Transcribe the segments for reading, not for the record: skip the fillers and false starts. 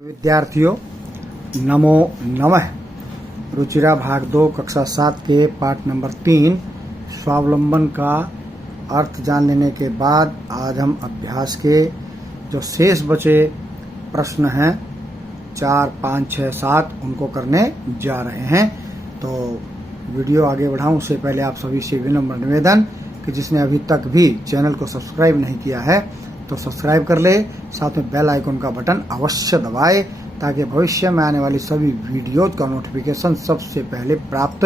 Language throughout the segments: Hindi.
विद्यार्थियों, नमो नमः। रुचिरा भाग 2 कक्षा 7 के पाठ नंबर 3 स्वावलंबन का अर्थ जान लेने के बाद आज हम अभ्यास के जो शेष बचे प्रश्न हैं 4, 5, 6, 7 उनको करने जा रहे हैं। तो वीडियो आगे बढ़ाऊं उससे पहले आप सभी से विनम्र निवेदन कि जिसने अभी तक भी चैनल को सब्सक्राइब नहीं किया है तो सब्सक्राइब कर ले, साथ में बेल आइकन का बटन अवश्य दबाए ताकि भविष्य में आने वाली सभी वीडियोज का नोटिफिकेशन सबसे पहले प्राप्त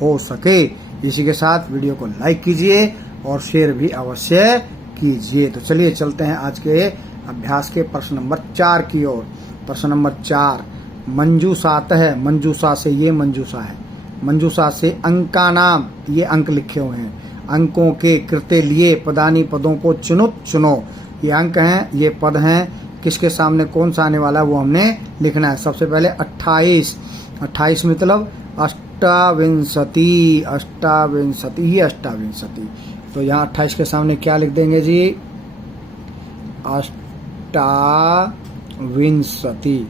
हो सके। इसी के साथ वीडियो को लाइक कीजिए और शेयर भी अवश्य कीजिए। तो चलिए चलते हैं आज के अभ्यास के प्रश्न नंबर 4 की ओर। प्रश्न नंबर 4, मंजूषात है। मंजूषा से ये मंजूषा है। मंजूषा से अंका नाम, ये अंक लिखे हुए हैं। अंकों के कृत्य लिए पदानी पदों को चुनो। ये अंक हैं, ये पद हैं। किसके सामने कौन सा आने वाला है वो हमने लिखना है। सबसे पहले 28 मतलब अष्टाविंशति। ये अष्टाविंशति। तो यहाँ 28 के सामने क्या लिख देंगे जी? अष्टाविंशति।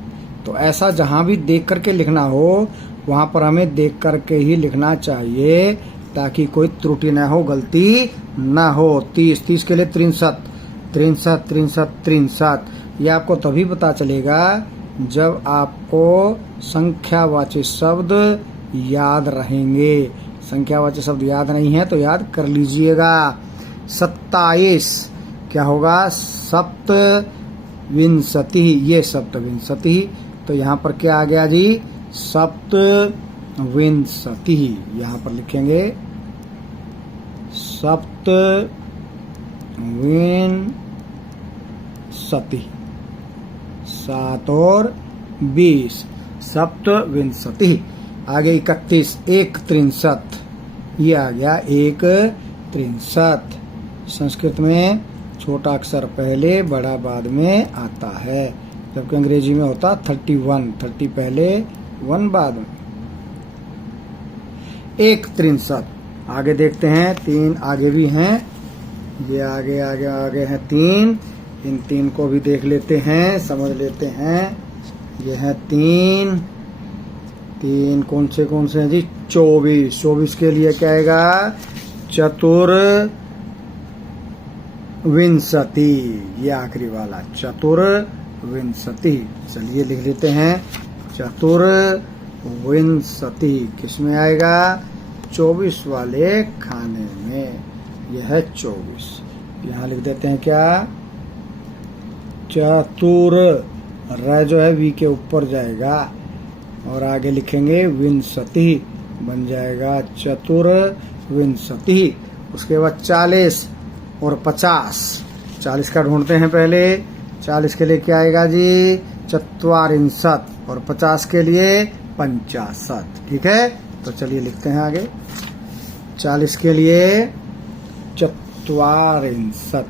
तो ऐसा जहां भी देख करके लिखना हो वहां पर हमें देख करके ही लिखना चाहिए ताकि कोई त्रुटि न हो, गलती न हो। 30 के लिए 63। ये आपको तभी पता चलेगा जब आपको संख्यावाची शब्द याद रहेंगे। संख्यावाची शब्द याद नहीं है तो याद कर लीजिएगा। 27 क्या होगा? सप्तविंशति। ये सप्तविंशति। तो यहाँ पर क्या आ गया जी? सप्तविंशति। यहाँ पर लिखेंगे सप्तविंशति। 7 और 20 सप्तविंशति। आगे 31 163। ये आ गया 163। संस्कृत में छोटा अक्षर पहले बड़ा बाद में आता है, जबकि अंग्रेजी में होता 31। 30 पहले 1 बाद में। 163। आगे देखते हैं 3 आगे भी हैं। ये आगे हैं 3। इन 3 को भी देख लेते हैं, समझ लेते हैं। ये है 3 कौन से हैं जी? 24 के लिए क्या आएगा? चतुर्विंशति। ये आखिरी वाला चतुर्विंशति। चलिए लिख लेते हैं चतुर्विंशति। किसमें आएगा? 24 वाले खाने में। यह है 24। यहाँ लिख देते हैं क्या? चतुर। र जो है वी के ऊपर जाएगा और आगे लिखेंगे विंशति, बन जाएगा चतुर्विंशति। उसके बाद 40 और 50। 40 का ढूंढते हैं पहले। 40 के लिए क्या आएगा जी? चत्वारिंशत्। और 50 के लिए 50। ठीक है, तो चलिए लिखते हैं आगे। 40 के लिए चत्वारिंशत्।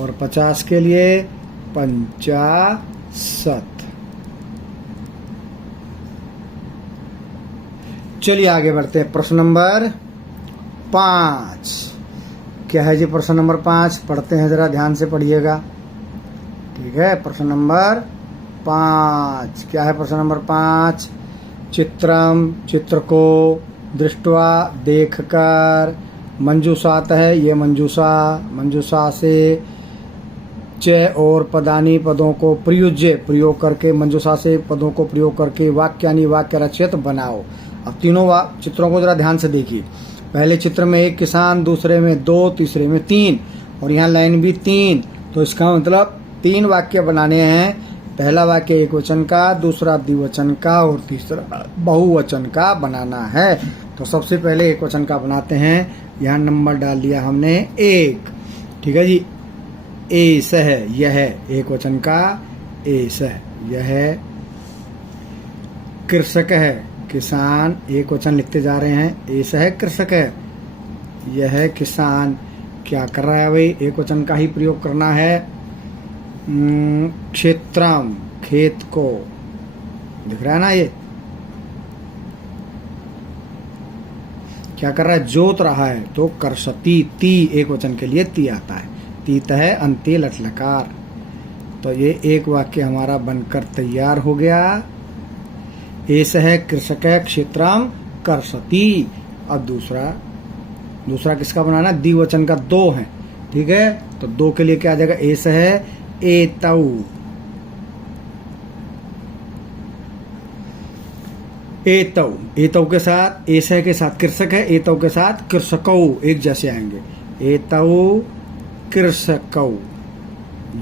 और 50 के लिए 50। चलिए आगे बढ़ते हैं। प्रश्न नंबर 5 क्या है जी? प्रश्न नंबर 5 पढ़ते हैं, जरा ध्यान से पढ़िएगा। ठीक है, प्रश्न नंबर 5 क्या है? प्रश्न नंबर 5, चित्रम, चित्र को, दृष्टवा, देखकर, मंजूषात है। ये मंजूषा से च और पदानी पदों को प्रयुज्य प्रयोग करके, मंजूषा से पदों को प्रयोग करके वाक्यानि वाक्य रचित बनाओ। अब तीनों चित्रों को जरा ध्यान से देखिए। पहले चित्र में 1 किसान, दूसरे में 2, तीसरे में 3 और यहाँ लाइन भी 3। तो इसका मतलब 3 वाक्य बनाने हैं। पहला वाक्य एकवचन का, दूसरा द्विवचन का और तीसरा बहुवचन का बनाना है। तो सबसे पहले एकवचन का बनाते हैं। यहाँ नंबर डाल दिया हमने 1। ठीक है जी। एस है, यह है एकवचन का एस है। यह है कृषक है, किसान, एक वचन लिखते जा रहे हैं। एस है कृषक है, यह है किसान। क्या कर रहा है भाई? एक वचन का ही प्रयोग करना है। क्षेत्रम, खेत को, दिख रहा है ना? ये क्या कर रहा है, जोत रहा है, तो कर्षति, ती एक वचन के लिए ती आता है, तीत है अंत्य लट लकार। तो ये एक वाक्य हमारा बनकर तैयार हो गया। एष है कृषक क्षेत्रम कर्षति। अब दूसरा किसका बनाना, द्विवचन का, दो है, ठीक है। तो दो के लिए क्या आ जाएगा, एष है एतौ, एतौ, एतौ के साथ, एष है के साथ कृषक है, एतौ के साथ कृषकौ एक जैसे आएंगे, एतौ कृषकौ,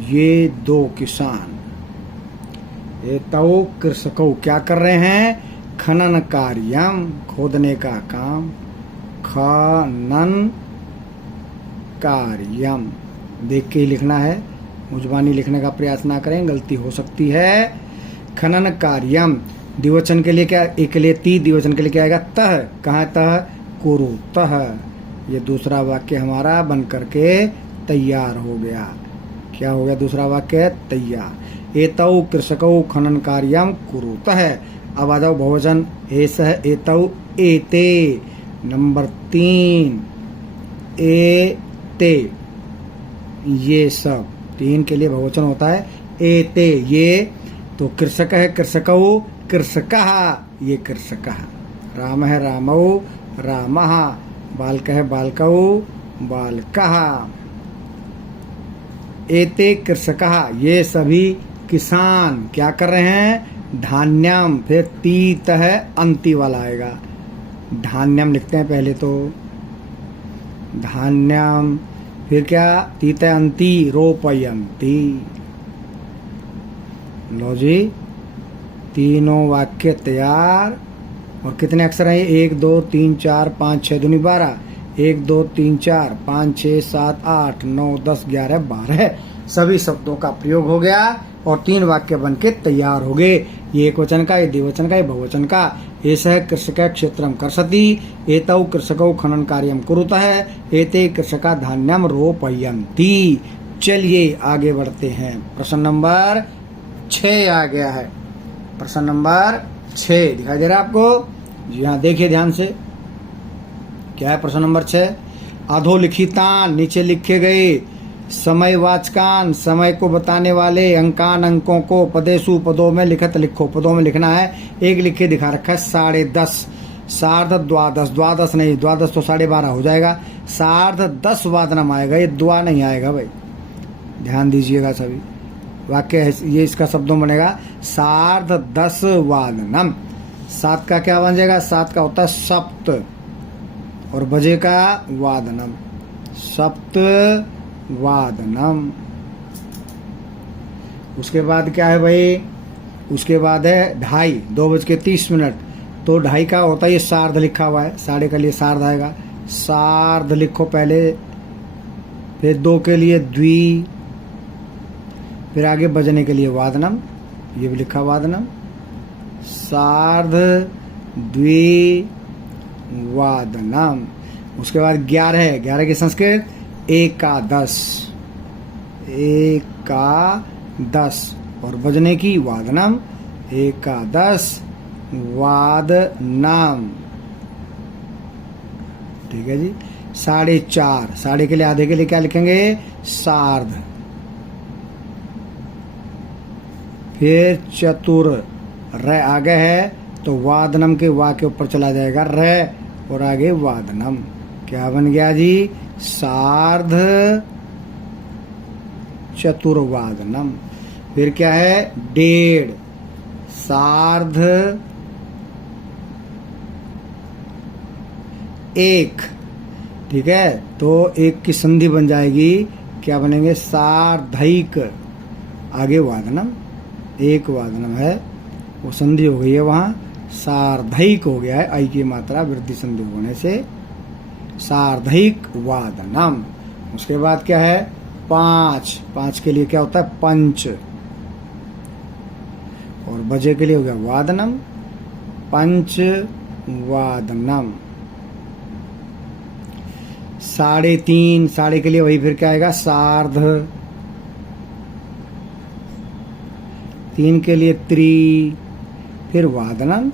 ये दो किसान। एतौ कृषकौ क्या कर रहे हैं, खनन कार्यम, खोदने का काम, खनन कार्यम। देख के ही लिखना है, मुजबानी लिखने का प्रयास ना करें, गलती हो सकती है। खनन कार्यम, द्विवचन के लिए क्या, एक के लिए ती, द्विवचन के लिए क्या आएगा, तह। कहाँ तह, कुरुतः। ये दूसरा वाक्य हमारा बन करके तैयार हो गया। क्या हो गया दूसरा वाक्य, तैयार। एतौ कृषकौ खनन कार्यम कुरुतः। अब आ जाओ बहुवचन, एष एतौ एते। नंबर 3 एते, ये सब 3 के लिए बहुवचन होता है, एते ये। तो कृषक है कृषकौ, कृषकः, ये कृषकः। राम है रामौ, रामः। बालक है बालकौ, बालकः। एते कृषकः, ये सभी किसान क्या कर रहे हैं, धान्यम। फिर तीत है अंति वाला आएगा, धान्यम लिखते हैं पहले तो, धान्यम। फिर क्या, तीत है अंति, रोपयंती। लो जी, तीनों वाक्य तैयार। और कितने अक्षर हैं, 1 2 3 4 5 6 दूनी 12, 1 2 3 4 5 6 7 8 9 10 11 12 सभी शब्दों का प्रयोग हो गया और 3 वाक्य बन के तैयार हो गए। ये एक वचन का, ये द्विवचन का, ये बहुवचन का। एष कृषक क्षेत्रम कर्षति, एतौ कृषकौ खनन कार्यम कुरुतः, एते कृषका धान्यम रोपयन्ति। चलिए आगे बढ़ते हैं, प्रश्न नंबर 6 आ गया है। प्रश्न नंबर 6 दिखाई दे रहा है आपको? जी हाँ, देखिए ध्यान से। क्या है प्रश्न नंबर 6? अधोलिखितान, नीचे लिखे गए, समयवाचकान, समय को बताने वाले, अंकान, अंकों को, पदेशु, पदों में लिखत लिखो, पदों में लिखना है। एक लिखे दिखा रखा है 10:30, सार्ध द्वादश, द्वादश नहीं, द्वादश तो 12:30 हो जाएगा, सार्ध 10 वादनम आएगा, ये द्वा नहीं आएगा भाई, ध्यान दीजिएगा सभी। वाक्य है ये, इसका शब्दों बनेगा सार्ध 10 वादनम। 7 का क्या बन जाएगा? 7 का होता है सप्त, और बजे का वादनम, सप्त वादनम। उसके बाद क्या है भाई? उसके बाद है 2:30, 2:30, तो 2:30 का होता है ये सार्ध लिखा हुआ है, 12:30 के लिए सार्ध आएगा, सार्ध लिखो पहले, फिर 2 के लिए द्वि, फिर आगे बजने के लिए वादनम, ये भी लिखा वादनम, सार्ध द्वि वादनम। उसके बाद 11 की संस्कृत एकादश, एकादश, और बजने की वादनम, एकादश वादनम। ठीक है जी। 4:30, साढ़े के लिए, आधे के लिए क्या लिखेंगे? सार्ध। फिर चतुर, र आगे है तो वादनम के वा के ऊपर चला जाएगा र, और आगे वादनम। क्या बन गया जी? सार्ध चतुर्वादनम। फिर क्या है? 1:30, सार्ध 1। ठीक है, तो 1 की संधि बन जाएगी, क्या बनेंगे? सार्धैक, आगे वादनम, 1 वादनम है, वो संधि हो गई है वहां, सार्धैक हो गया है, आई की मात्रा वृद्धि संधि होने से सार्धैक वादनम। उसके बाद क्या है? 5 के लिए क्या होता है? पंच, और बजे के लिए हो गया वादनम, पंच वादनम। 3:30, साढ़े के लिए वही फिर क्या आएगा? सार्ध। 3 के लिए त्रि, फिर वादनम,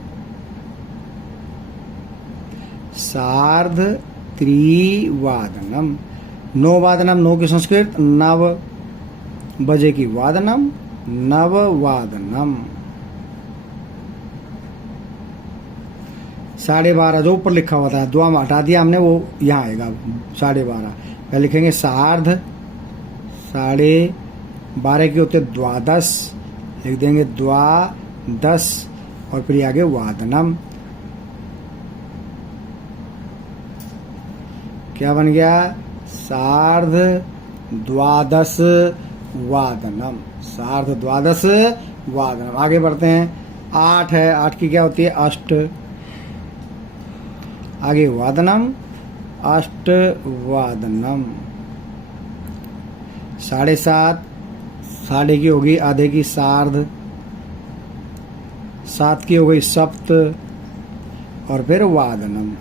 सार्ध त्रिवादनम। नववादनम, नो की संस्कृत नव, बजे की वादनम, नववादनम। 12:30 जो ऊपर लिखा हुआ था, द्वा में हटा दिया हमने, वो यहाँ आएगा 12:30। पहले लिखेंगे सार्ध, 12:30 की होते द्वादश, लिख देंगे द्वादश, और फिर आगे वादनम। क्या बन गया? सार्ध द्वादश वादनम, सार्ध द्वादश वादनम। आगे बढ़ते हैं। 8 है, 8 की क्या होती है? अष्ट, आगे वादनम, अष्ट वादनम। 7:30, साढ़े की होगी आधे की सार्ध, 7 की हो गई सप्त, और फिर वादनम।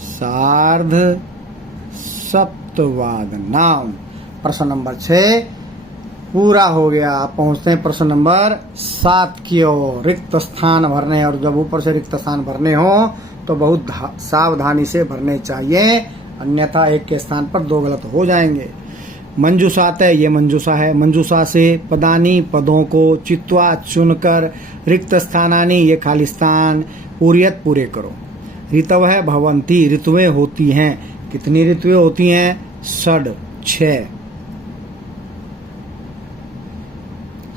सार्ध सप्तवादनम। प्रश्न नंबर 6 पूरा हो गया। पहुंचते हैं प्रश्न नंबर 7 की ओर। रिक्त स्थान भरने, और जब ऊपर से रिक्त स्थान भरने हो तो बहुत सावधानी से भरने चाहिए, अन्यथा एक के स्थान पर 2 गलत हो जाएंगे। मंजूषात है, ये मंजूषा है। मंजूषा से पदानी, पदों को, चित्वा चुनकर, रिक्त स्थानानी, ये खाली स्थान, पूरियत पूरे करो। ऋतवः भवन्ति, ऋतुएं होती हैं। कितनी ऋतुएं होती हैं? 6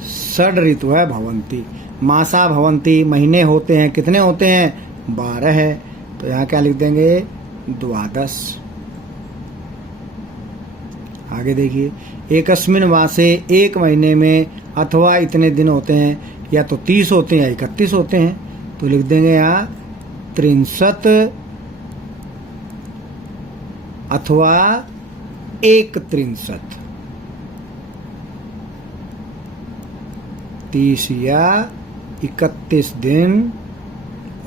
षड ऋतुः भवन्ति। मासा भवन्ति, महीने होते हैं। कितने होते हैं? 12 है। तो यहाँ क्या लिख देंगे? द्वादश। आगे देखिए, एकस्मिन मासे, एक महीने में, अथवा इतने दिन होते हैं, या तो 30 होते हैं या 31 होते हैं। तो लिख देंगे यहाँ 63 अथवा 163, 30 या 31 दिन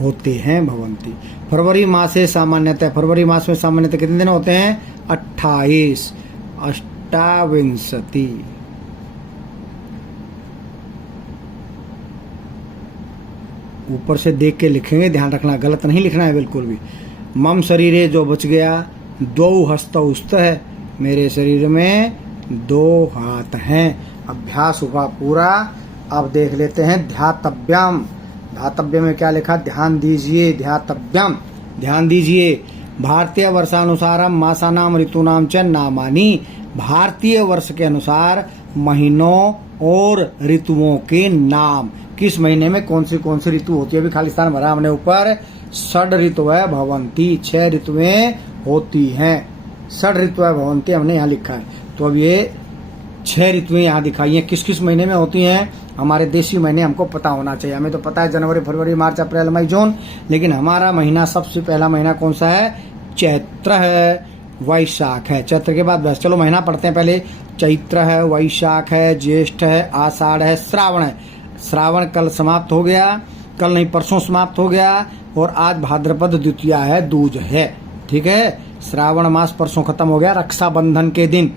होते हैं भवंती। फरवरी मास से सामान्यतः, फरवरी मास में सामान्यतः कितने दिन होते हैं? 28, अष्टाविंशति। ऊपर से देख के लिखेंगे, ध्यान रखना, गलत नहीं लिखना है बिल्कुल भी। मम शरीरे, जो बच गया, 2 हस्तौस्त है, मेरे शरीर में 2 हाथ हैं। अभ्यास हुआ पूरा। अब देख लेते हैं ध्यातव्यम। ध्यातव्य में क्या लिखा? ध्यान दीजिए, ध्यातव्यम, ध्यान दीजिए। भारतीय वर्षानुसारम मासानाम ऋतूनाम च नामानी। भारतीय वर्ष के अनुसार महीनों और ऋतुओं के नाम। किस महीने में कौन सी ऋतु होती है? अभी खाली स्थान भरा हमने ऊपर। षड ऋतुएं भवन्ति, 6 ऋतुएं होती हैं। षड ऋतुएं भवन्ति हमने यहाँ लिखा है। तो अब ये 6 ऋतुएं यहाँ दिखाई हैं। किस किस महीने में होती हैं? हमारे देशी महीने हमको पता होना चाहिए। हमें तो पता है जनवरी, फरवरी, मार्च, अप्रैल, मई, जून, लेकिन हमारा महीना, सबसे पहला महीना कौन सा है? चैत्र है, वैशाख है। चैत्र के बाद बस, चलो महीना पढ़ते हैं पहले। चैत्र है, वैशाख है, ज्येष्ठ है, आषाढ़ है, श्रावण है। श्रावण कल समाप्त हो गया, कल नहीं परसों समाप्त हो गया, और आज भाद्रपद द्वितीया है, दूज है। ठीक है, श्रावण मास परसों खत्म हो गया, रक्षाबंधन के दिन।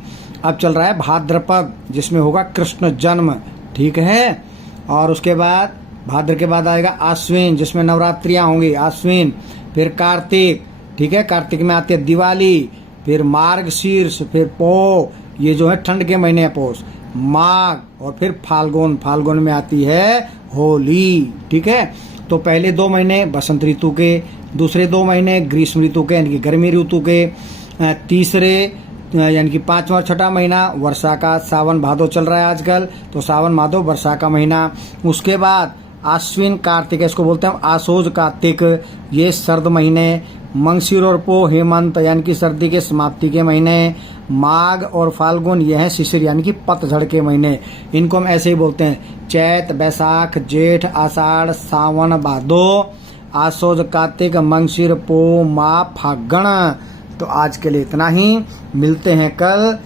अब चल रहा है भाद्रपद, जिसमें होगा कृष्ण जन्म। ठीक है, और उसके बाद भाद्र के बाद आएगा आश्विन, जिसमें नवरात्रियां होंगी, आश्विन। फिर कार्तिक, ठीक है, कार्तिक में आती है दिवाली। फिर मार्गशीर्ष, फिर पो, ये जो है ठंड के महीने है, पोष, माघ, और फिर फाल्गुन, फाल्गुन में आती है होली। ठीक है, तो पहले 2 महीने बसंत ऋतु के, दूसरे 2 महीने ग्रीष्म ऋतु के यानी कि गर्मी ऋतु के, तीसरे यानी कि 5वां और 6वां महीना वर्षा का, सावन भादो चल रहा है आजकल, तो सावन भादो वर्षा का महीना। उसके बाद आश्विन कार्तिक, इसको बोलते हैं आसोज कार्तिक, ये सर्द महीने। मंगशीर और पो हेमंत यानी कि सर्दी के समाप्ति के महीने। माघ और फाल्गुन ये हैं शिशिर यानी कि पतझड़ के महीने। इनको हम ऐसे ही बोलते हैं चैत, बैसाख, जेठ, आषाढ़, सावन, भादो, आसोज कार्तिक, मंगशीर, पो, माह, फागण। तो आज के लिए इतना ही, मिलते हैं कल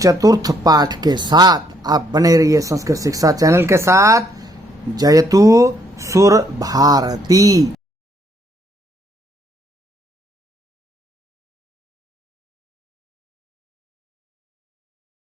चतुर्थ पाठ के साथ। आप बने रहिए संस्कृत शिक्षा चैनल के साथ। जयतु सुर भारती।